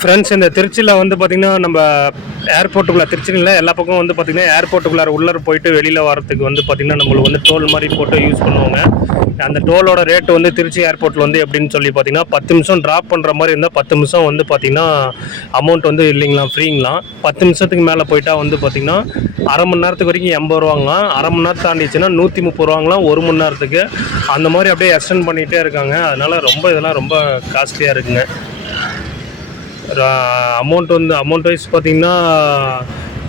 Friends, இந்த திருச்சியில் வந்து பார்த்திங்கன்னா நம்ம ஏர்போர்ட்டுக்குள்ளே திருச்சியில் எல்லா பக்கம் வந்து பார்த்திங்கன்னா ஏர்போர்ட்டுக்குள்ளார உள்ளே போயிட்டு வெளியில் வரத்துக்கு வந்து பார்த்திங்கன்னா நம்மளுக்கு வந்து டோல் மாதிரி போட்டு யூஸ் பண்ணுவாங்க. அந்த டோலோட ரேட்டு வந்து திருச்சி ஏர்போர்ட்டில் வந்து எப்படின்னு சொல்லி பார்த்திங்கன்னா 10 நிமிஷம் ட்ராப் பண்ணுற மாதிரி இருந்தால் 10 நிமிஷம் வந்து பார்த்திங்கன்னா அமௌண்ட் வந்து இல்லைங்களாம், ஃப்ரீங்களாம். 10 நிமிஷத்துக்கு மேலே போயிட்டா வந்து பார்த்திங்கன்னா அரை மணி நேரத்துக்கு வரைக்கும் 80 ரூபாங்களாம், அரை மணி நேரம் தாண்டிச்சுன்னா 130 ரூபாங்களாம் ஒரு மணி நேரத்துக்கு. அந்த மாதிரி அப்படியே எக்ஸ்டெண்ட் பண்ணிகிட்டே இருக்காங்க. அதனால் இதெல்லாம் ரொம்ப காஸ்ட்லியாக இருக்குங்க. அமௌண்ட் வைஸ் பார்த்திங்கன்னா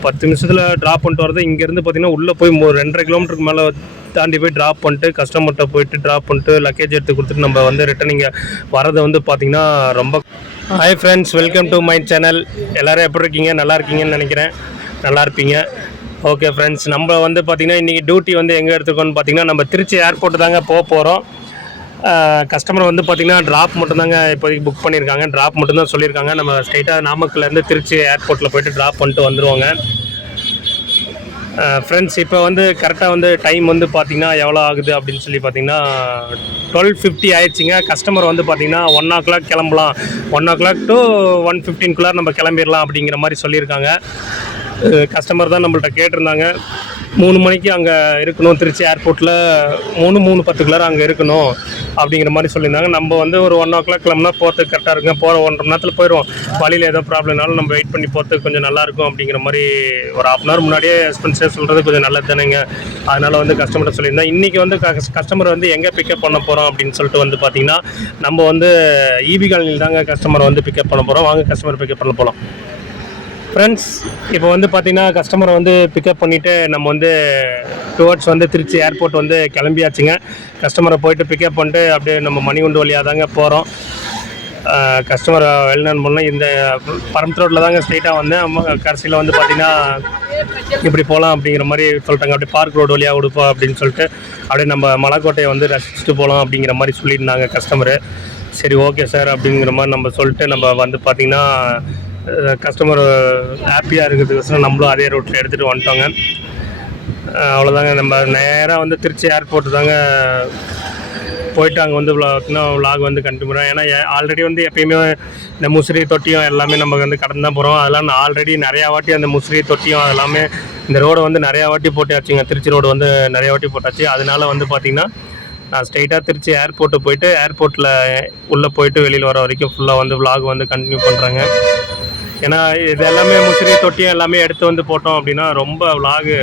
10 நிமிஷத்தில் ட்ராப் பண்ணிட்டு வரது இங்கேருந்து பார்த்திங்கன்னா உள்ளே போய் 2.5 கிலோமீட்டருக்கு மேலே தாண்டி போய் ட்ராப் பண்ணிட்டு கஸ்டமர்கிட்ட போயிட்டு ட்ராப் பண்ணிட்டு லக்கேஜ் எடுத்து கொடுத்துட்டு நம்ம வந்து ரிட்டன் இங்கே வரதை வந்து பார்த்திங்கன்னா ரொம்ப. Hi friends, welcome to my channel. எல்லோரும் எப்படி இருக்கீங்க? நல்லா இருக்கீங்கன்னு நினைக்கிறேன். நல்லா இருப்பீங்க. ஓகே ஃப்ரெண்ட்ஸ், நம்ம வந்து பார்த்திங்கன்னா இன்றைக்கி டியூட்டி வந்து எங்கே எடுத்துருக்கோன்னு பார்த்திங்கன்னா நம்ம திருச்சி ஏர்போர்ட்டு தாங்க போகிறோம். கஸ்டமர் வந்து பார்த்திங்கன்னா ட்ராப் மட்டும்தாங்க இப்போதைக்கு புக் பண்ணியிருக்காங்க. ட்ராப் மட்டும்தான் சொல்லியிருக்காங்க. நம்ம ஸ்ட்ரைட்டாக நாமக்கல்லேருந்து திருச்சி ஏர்போர்ட்டில் போய்ட்டு ட்ராப் பண்ணிட்டு வந்துடுவோங்க. ஃப்ரெண்ட்ஸ், இப்போ வந்து கரெக்டாக வந்து டைம் வந்து பார்த்திங்கன்னா எவ்வளோ ஆகுது அப்படின்னு சொல்லி பார்த்திங்கன்னா 12:50 ஆயிடுச்சுங்க. கஸ்டமர் வந்து பார்த்திங்கன்னா 1 o'clock கிளம்பலாம், 1 o'clock to 1:15 நம்ம கிளம்பிடலாம் அப்படிங்கிற மாதிரி சொல்லியிருக்காங்க. கஸ்டமர் தான் நம்மள்ட்ட கேட்டிருந்தாங்க. 3 மணிக்கு அங்கே இருக்கணும், திருச்சி ஏர்போர்ட்டில் 3:10 அங்கே இருக்கணும் அப்படிங்கிற மாதிரி சொல்லியிருந்தாங்க. நம்ம வந்து ஒரு 1 o'clock கிளம்புனா போகிறதுக்கு கரெக்டாக இருக்குங்க. போகிற 1.5 மணி நேரத்தில் போயிடுவோம். வழியில் ஏதோ ப்ராப்ளம்னாலும் நம்ம வெயிட் பண்ணி போகிறதுக்கு கொஞ்சம் நல்லாயிருக்கும் அப்படிங்கிற மாதிரி ஒரு 1/2 hour முன்னாடியே எக்ஸ்பென்சிவ் சொல்கிறது கொஞ்சம் நல்லது தானேங்க. அதனால் வந்து கஸ்டமர்கிட்ட சொல்லியிருந்தேன். இன்றைக்கி வந்து கஸ்டமர் வந்து எங்கே பிக்கப் பண்ண போகிறோம் அப்படின்னு சொல்லிட்டு வந்து பார்த்திங்கன்னா நம்ம வந்து ஈபி காலனியில் தாங்க கஸ்டமர் வந்து பிக்கப் பண்ண போகிறோம். வாங்க கஸ்டமர் பிக்கப் பண்ண போகலாம். ஃப்ரெண்ட்ஸ், இப்போ வந்து பார்த்திங்கன்னா கஸ்டமரை வந்து பிக்கப் பண்ணிவிட்டு நம்ம வந்து டுவர்ட்ஸ் வந்து திருச்சி ஏர்போர்ட் வந்து கிளம்பியாச்சுங்க. கஸ்டமரை போயிட்டு பிக்கப் பண்ணிட்டு அப்படியே நம்ம மணிகுண்டு வழியாக தாங்க போகிறோம். கஸ்டமரை வெளிநாடு பண்ணலாம். இந்த பரமத்து ரோட்டில் தாங்க ஸ்ட்ரைட்டாக வந்து கடைசியில் வந்து பார்த்திங்கன்னா இப்படி போகலாம் அப்படிங்கிற மாதிரி சொல்லிட்டாங்க. அப்படியே பார்க் ரோடு வழியாக கொடுப்பா அப்படின்னு சொல்லிட்டு அப்படியே நம்ம மலைக்கோட்டையை வந்து ரசிச்சுட்டு போகலாம் அப்படிங்கிற மாதிரி சொல்லியிருந்தாங்க கஸ்டமரு. சரி, ஓகே சார் அப்படிங்கிற மாதிரி நம்ம சொல்லிட்டு நம்ம வந்து பார்த்திங்கன்னா கஸ்டமர் ஹாப்பியாக இருக்கிறதுக்கோசரம் நம்மளும் அதே ரூட்டில் எடுத்துகிட்டு வந்துட்டோங்க. அவ்வளோதாங்க. நம்ம நேராக வந்து திருச்சி ஏர்போர்ட்டு தாங்க போயிட்டு அங்கே வந்து விலாக் வந்து கண்டினியூ பண்ணுறோம். ஏன்னா ஆல்ரெடி வந்து எப்பயுமே இந்த முசிறி தொட்டியும் எல்லாமே நம்ம வந்து கடந்து தான் போகிறோம். அதெல்லாம் நான் ஆல்ரெடி நிறையா வாட்டி அந்த முசிறி தொட்டியும் அதெல்லாமே இந்த ரோடு வந்து நிறையா வாட்டி போட்டாச்சுங்க. திருச்சி ரோடு வந்து நிறையா வாட்டி போட்டாச்சு. அதனால வந்து பார்த்திங்கன்னா நான் ஸ்ட்ரைட்டாக திருச்சி ஏர்போர்ட்டு போயிட்டு ஏர்போர்ட்டில் உள்ளே போயிட்டு வெளியில் வர வரைக்கும் ஃபுல்லாக வந்து விலாக் வந்து கண்டினியூ பண்ணுறாங்க. ஏன்னா இது எல்லாமே முசிறி தொட்டியும் எல்லாமே எடுத்து வந்து போட்டோம் அப்படின்னா ரொம்ப விலாகு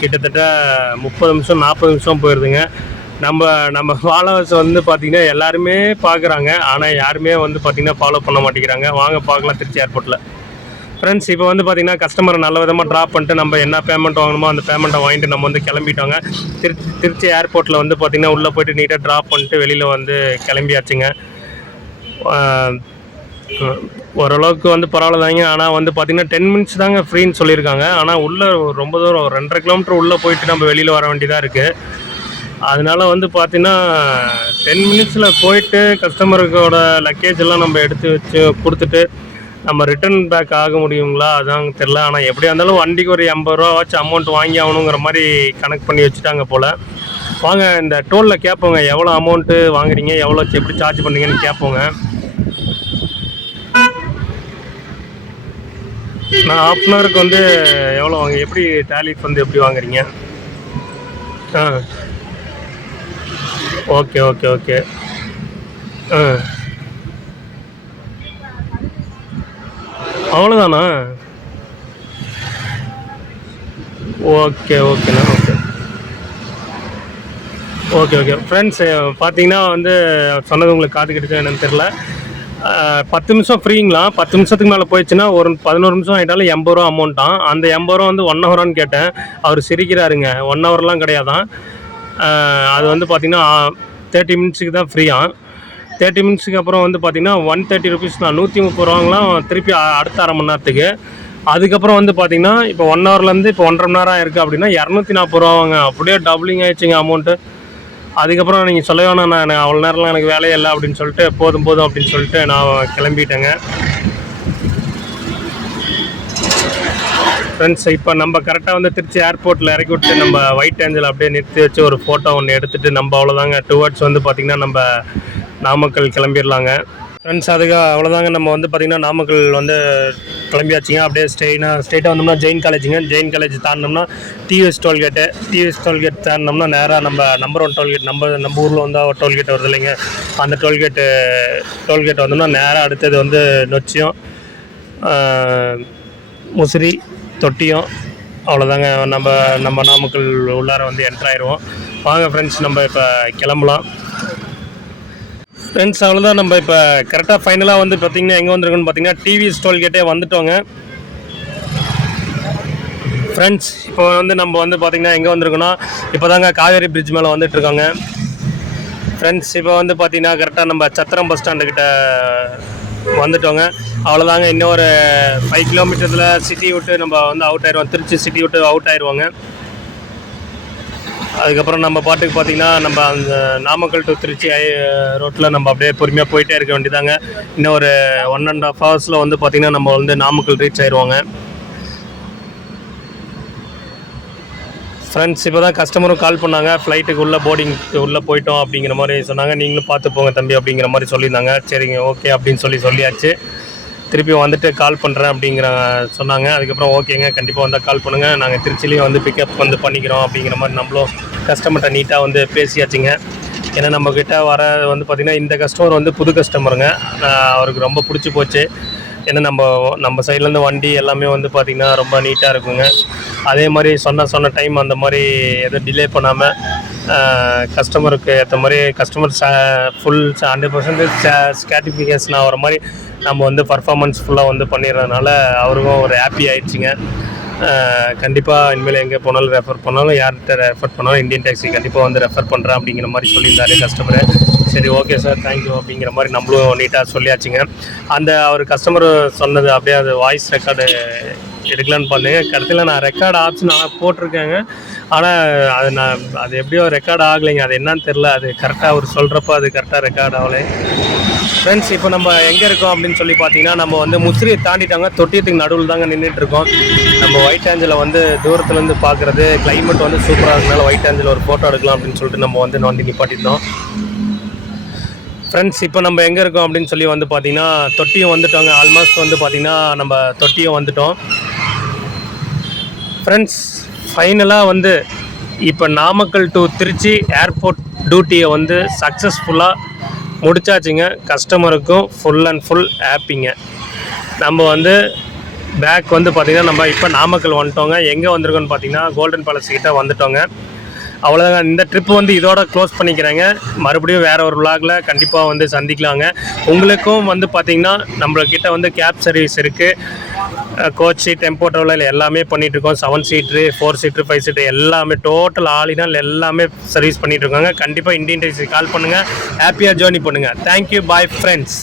கிட்டத்தட்ட 30 நிமிஷம் 40 நிமிஷம் போயிடுதுங்க. நம்ம ஃபாலோவர்ஸ் வந்து பார்த்திங்கன்னா எல்லாருமே பார்க்குறாங்க. ஆனால் யாருமே வந்து பார்த்திங்கன்னா ஃபாலோ பண்ண மாட்டேங்கிறாங்க. வாங்க பார்க்கலாம் திருச்சி ஏர்போர்ட்டில். ஃப்ரெண்ட்ஸ், இப்போ வந்து பார்த்திங்கன்னா கஸ்டமரை நல்ல விதமாக ட்ராப் பண்ணிட்டு நம்ம என்ன பேமெண்ட் வாங்கணுமோ அந்த பேமெண்ட்டை வாங்கிட்டு நம்ம வந்து கிளம்பிட்டோங்க. திருச்சி ஏர்போர்ட்டில் வந்து பார்த்திங்கன்னா உள்ளே போய்ட்டு நீட்டாக ட்ராப் பண்ணிட்டு வெளியில் வந்து கிளம்பியாச்சுங்க. ஓரளவுக்கு வந்து பரவாயில்லதாங்க. ஆனால் வந்து பார்த்திங்கன்னா 10 மினிட்ஸ் தாங்க ஃப்ரீன்னு சொல்லியிருக்காங்க. ஆனால் உள்ளே ரொம்ப தூரம் 2.5 கிலோமீட்டர் உள்ளே போயிட்டு நம்ம வெளியில் வர வேண்டியதாக இருக்குது. அதனால வந்து பார்த்திங்கன்னா 10 மினிட்ஸில் போயிட்டு கஸ்டமருக்கோட லக்கேஜ் எல்லாம் நம்ம எடுத்து வச்சு கொடுத்துட்டு நம்ம ரிட்டன் பேக் ஆக முடியுங்களா அதான் தெரில. ஆனால் எப்படியா இருந்தாலும் வண்டிக்கு ஒரு 80 ரூபாவாச்சும் அமௌண்ட் வாங்கி ஆகணுங்கிற மாதிரி கனெக்ட் பண்ணி வச்சுட்டாங்க போல். வாங்க இந்த டோலில் கேட்போங்க, எவ்வளோ அமௌண்ட்டு வாங்குறீங்க, எவ்வளோ எப்படி சார்ஜ் பண்ணுறீங்கன்னு கேட்போங்க. நான் ½ hour வந்து எவ்வளோ எப்படி டேலிஃப் வந்து எப்படி வாங்குறீங்க? Okay okay okay. அவ்வளோதானா? ஓகே ஓகேண்ணா. Okay okay okay. ஃப்ரெண்ட்ஸ், பார்த்தீங்கன்னா வந்து சொன்னது உங்களுக்கு காது கிட்டுச்சா என்னன்னு தெரில. 10 நிமிஷம் ஃப்ரீங்களாம். 10 நிமிஷத்துக்கு மேலே போயிடுச்சுன்னா ஒரு 11 நிமிஷம் ஆகிட்டாலும் 80 ரூபா அமௌண்ட்டான். அந்த 80 ரூபா வந்து 1 ஹவரான்னு கேட்டேன். அவர் சிரிக்கிறாருங்க. 1 ஹவர்லாம் கிடையாதான். அது வந்து பார்த்திங்கன்னா 30 மினிட்ஸுக்கு தான் ஃப்ரீயாக. 30 மினிட்ஸுக்கு அப்புறம் வந்து பார்த்திங்கன்னா 130 ருபீஸ் தான், 130 ரூபாங்களாம் திருப்பி அடுத்த அரை மணி நேரத்துக்கு. அதுக்கப்புறம் வந்து பார்த்திங்கன்னா இப்போ 1 ஹவர்லேருந்து இப்போ 1.5 மணி நேரம் இருக்குது அப்படின்னா 240 ரூபாவாங்க. அப்படியே டபுளிங் ஆகிடுச்சிங்க அமௌண்ட்டு. அதுக்கப்புறம் நீங்கள் சொல்ல வேணாம், நான் அவ்வளோ நேரம்லாம் எனக்கு வேலையே இல்லை அப்படின்னு சொல்லிட்டு போதும் அப்படின்னு சொல்லிட்டு நான் கிளம்பிட்டேங்க. ஃப்ரெண்ட்ஸ், இப்போ நம்ம கரெக்டாக வந்து திருச்சி ஏர்போர்ட்டில் இறக்கி விட்டு நம்ம ஒயிட் ஏஞ்சல் அப்படியே நிறுத்தி வச்சு ஒரு ஃபோட்டோ ஒன்று எடுத்துகிட்டு நம்ம அவ்வளோதாங்க டுவர்ட்ஸ் வந்து பார்த்திங்கன்னா நம்ம நாமக்கல் கிளம்பிடலாங்க. ஃப்ரெண்ட்ஸ் அதுக்கு அவ்வளோதாங்க. நம்ம வந்து பார்த்திங்கன்னா நாமக்கல் வந்து கிளம்பியாச்சுங்க. அப்படியே ஸ்ட்ரெயிட்டாக வந்தோம்னா ஜெயின் காலேஜுங்க. ஜெயின் காலேஜ் தாண்டினோம்னா டிவிஎஸ் டோல்கேட் தாண்டினோம்னா நேராக நம்ம நம்பர் 1 டோல்கேட், நம்ம ஊரில் வந்து டோல்கேட் வருது இல்லைங்க, அந்த டோல்கேட் வந்தோம்னா நேராக அடுத்தது வந்து நொச்சியம், முசிறி, தொட்டியம். அவ்வளோதாங்க. நம்ம நாமக்கல் உள்ளார வந்து என்ட்ராயிடுவோம். வாங்க ஃப்ரெண்ட்ஸ், நம்ம இப்போ கிளம்பலாம். ஃப்ரெண்ட்ஸ் அவ்வளோதான். நம்ம இப்போ கரெக்டாக ஃபைனலாக வந்து பார்த்திங்கன்னா எங்கே வந்துருக்குன்னு பார்த்தீங்கன்னா டிவிஎஸ் டோல்கேட்டே வந்துட்டோங்க. ஃப்ரெண்ட்ஸ் இப்போ வந்து நம்ம வந்து பார்த்திங்கன்னா எங்கே வந்திருக்கோன்னா இப்போ தாங்க காவேரி பிரிட்ஜ் மேலே வந்துட்டுருக்காங்க. ஃப்ரெண்ட்ஸ் இப்போ வந்து பார்த்திங்கன்னா கரெக்டாக நம்ம சத்திரம் பஸ் ஸ்டாண்டுக்கிட்ட வந்துட்டோங்க. அவ்வளோதாங்க. இன்னும் ஒரு 5 கிலோமீட்டரில் சிட்டி விட்டு நம்ம வந்து அவுட் ஆயிடுவோம். திருச்சி சிட்டி விட்டு அவுட் ஆயிடுவாங்க. அதுக்கப்புறம் நம்ம பாட்டுக்கு பார்த்திங்கன்னா நம்ம அந்த நாமக்கல் டு திருச்சி ரோட்டில் நம்ம அப்படியே பொறுமையாக போயிட்டே இருக்க வேண்டியதாங்க. இன்னும் ஒரு 1.5 ஹவர்ஸில் வந்து பார்த்திங்கன்னா நம்ம வந்து நாமக்கல் ரீச் ஆயிடுவாங்க. ஃப்ரெண்ட்ஸ் இப்போ தான் கஸ்டமரும் கால் பண்ணாங்க, ஃப்ளைட்டுக்கு உள்ளே போர்டிங்க்கு உள்ளே போயிட்டோம் அப்படிங்கிற மாதிரி சொன்னாங்க. நீங்களும் பார்த்து போங்க தம்பி அப்படிங்கிற மாதிரி சொல்லியிருந்தாங்க. சரிங்க ஓகே அப்படின்னு சொல்லியாச்சு. திருப்பி வந்துட்டு கால் பண்ணுறேன் அப்படிங்கிற சொன்னாங்க. அதுக்கப்புறம் ஓகேங்க, கண்டிப்பாக வந்தால் கால் பண்ணுங்கள், நாங்கள் திருச்சிலேயும் வந்து பிக்கப் வந்து பண்ணிக்கிறோம் அப்படிங்கிற மாதிரி நம்மளும் கஸ்டமர்கிட்ட நீட்டாக வந்து பேசியாச்சுங்க. ஏன்னா நம்மக்கிட்ட வர வந்து பார்த்திங்கன்னா இந்த கஸ்டமர் வந்து புது கஸ்டமருங்க. அவருக்கு ரொம்ப பிடிச்சி போச்சு. ஏன்னா நம்ம சைட்லேருந்து வண்டி எல்லாமே வந்து பார்த்திங்கன்னா ரொம்ப நீட்டாக இருக்குங்க. அதே மாதிரி சொன்ன டைம் அந்த மாதிரி எதுவும் டிலே பண்ணாமல் கஸ்டமருக்கு ஏற்ற மாதிரி கஸ்டமர் ஃபுல் 100% சாட்டிஃபிகேஷன் ஆகிற மாதிரி நம்ம வந்து பர்ஃபார்மன்ஸ் ஃபுல்லாக வந்து பண்ணிடுறதுனால அவருக்கும் ஒரு ஹாப்பி ஆகிடுச்சிங்க. கண்டிப்பாக இனிமேல் எங்கே போனாலும் ரெஃபர் பண்ணாலும் யார்கிட்ட ரெஃபர் பண்ணாலும் இந்தியன் டாக்ஸி கண்டிப்பாக வந்து ரெஃபர் பண்ணுறேன் அப்படிங்கிற மாதிரி சொல்லியிருந்தாரு கஸ்டமரு. சரி ஓகே சார் தேங்க்யூ அப்படிங்கிற மாதிரி நம்மளும் நீட்டாக சொல்லியாச்சுங்க. அந்த அவர் கஸ்டமர் சொன்னது அப்படியே அது வாய்ஸ் ரெக்கார்டு எடுக்கலான்னு பார்த்தேங்க. கடைசியில் நான் ரெக்கார்டு ஆப்ஷன் ஆனால் போட்டிருக்கேங்க. ஆனால் அது எப்படியோ ரெக்கார்டு ஆகலைங்க. அது என்னன்னு தெரில. அது கரெக்டாக அவர் சொல்கிறப்ப அது கரெக்டாக ரெக்கார்டு ஆகலை. ஃப்ரெண்ட்ஸ் இப்போ நம்ம எங்கே இருக்கோம் அப்படின்னு சொல்லி பார்த்தீங்கன்னா நம்ம வந்து முசிறியை தாண்டிட்டாங்க. தொட்டியத்துக்கு நடுவில் தாங்க நின்றுட்டுருக்கோம். நம்ம ஒயிட் ஆஞ்சில் வந்து தூரத்துலேருந்து பார்க்குறது கிளைமேட் வந்து சூப்பராக இருக்கனால ஒயிட் ஆஞ்சில் ஒரு ஃபோட்டோ எடுக்கலாம் அப்படின்னு சொல்லிட்டு நம்ம வந்து வண்டி நிப்பாட்டிட்டோம். ஃப்ரெண்ட்ஸ் இப்போ நம்ம எங்கே இருக்கோம் அப்படின்னு சொல்லி வந்து பார்த்திங்கன்னா தொட்டியம் வந்துட்டோங்க. ஆல்மோஸ்ட் வந்து பார்த்திங்கன்னா நம்ம தொட்டியம் வந்துட்டோம். ஃப்ரெண்ட்ஸ் ஃபைனலாக வந்து இப்போ நாமக்கல் டு திருச்சி ஏர்போர்ட் டியூட்டியை வந்து சக்ஸஸ்ஃபுல்லாக முடிச்சாச்சுங்க. கஸ்டமருக்கும் ஃபுல் அண்ட் ஃபுல் ஹாப்பிங்க. நம்ம வந்து பேக் வந்து பார்த்திங்கன்னா நம்ம இப்போ நாமக்கல் வந்துட்டோங்க. எங்கே வந்திருக்கோன்னு பார்த்திங்கன்னா கோல்டன் பேலஸ் கிட்டே வந்துட்டோங்க. அவ்வளோதாங்க. இந்த ட்ரிப்பு வந்து இதோட க்ளோஸ் பண்ணிக்கிறேங்க. மறுபடியும் வேறு ஒரு விலாகில் கண்டிப்பாக வந்து சந்திக்கலாங்க. உங்களுக்கும் வந்து பார்த்திங்கன்னா நம்மள்கிட்ட வந்து கேப் சர்வீஸ் இருக்குது. கோச்சு, டெம்போ ட்ராவலர் எல்லாமே பண்ணிகிட்ருக்கோம். 7 சீட்ரு, 4 சீட்ரு, 5 சீட்ரு எல்லாமே டோட்டல் ஆலினால் எல்லாமே சர்வீஸ் பண்ணிகிட்ருக்கோங்க. கண்டிப்பாக இந்தியன் டாக்ஸி கால் பண்ணுங்கள். ஹாப்பியாக ஜேர்னி பண்ணுங்கள். Thank you, bye friends.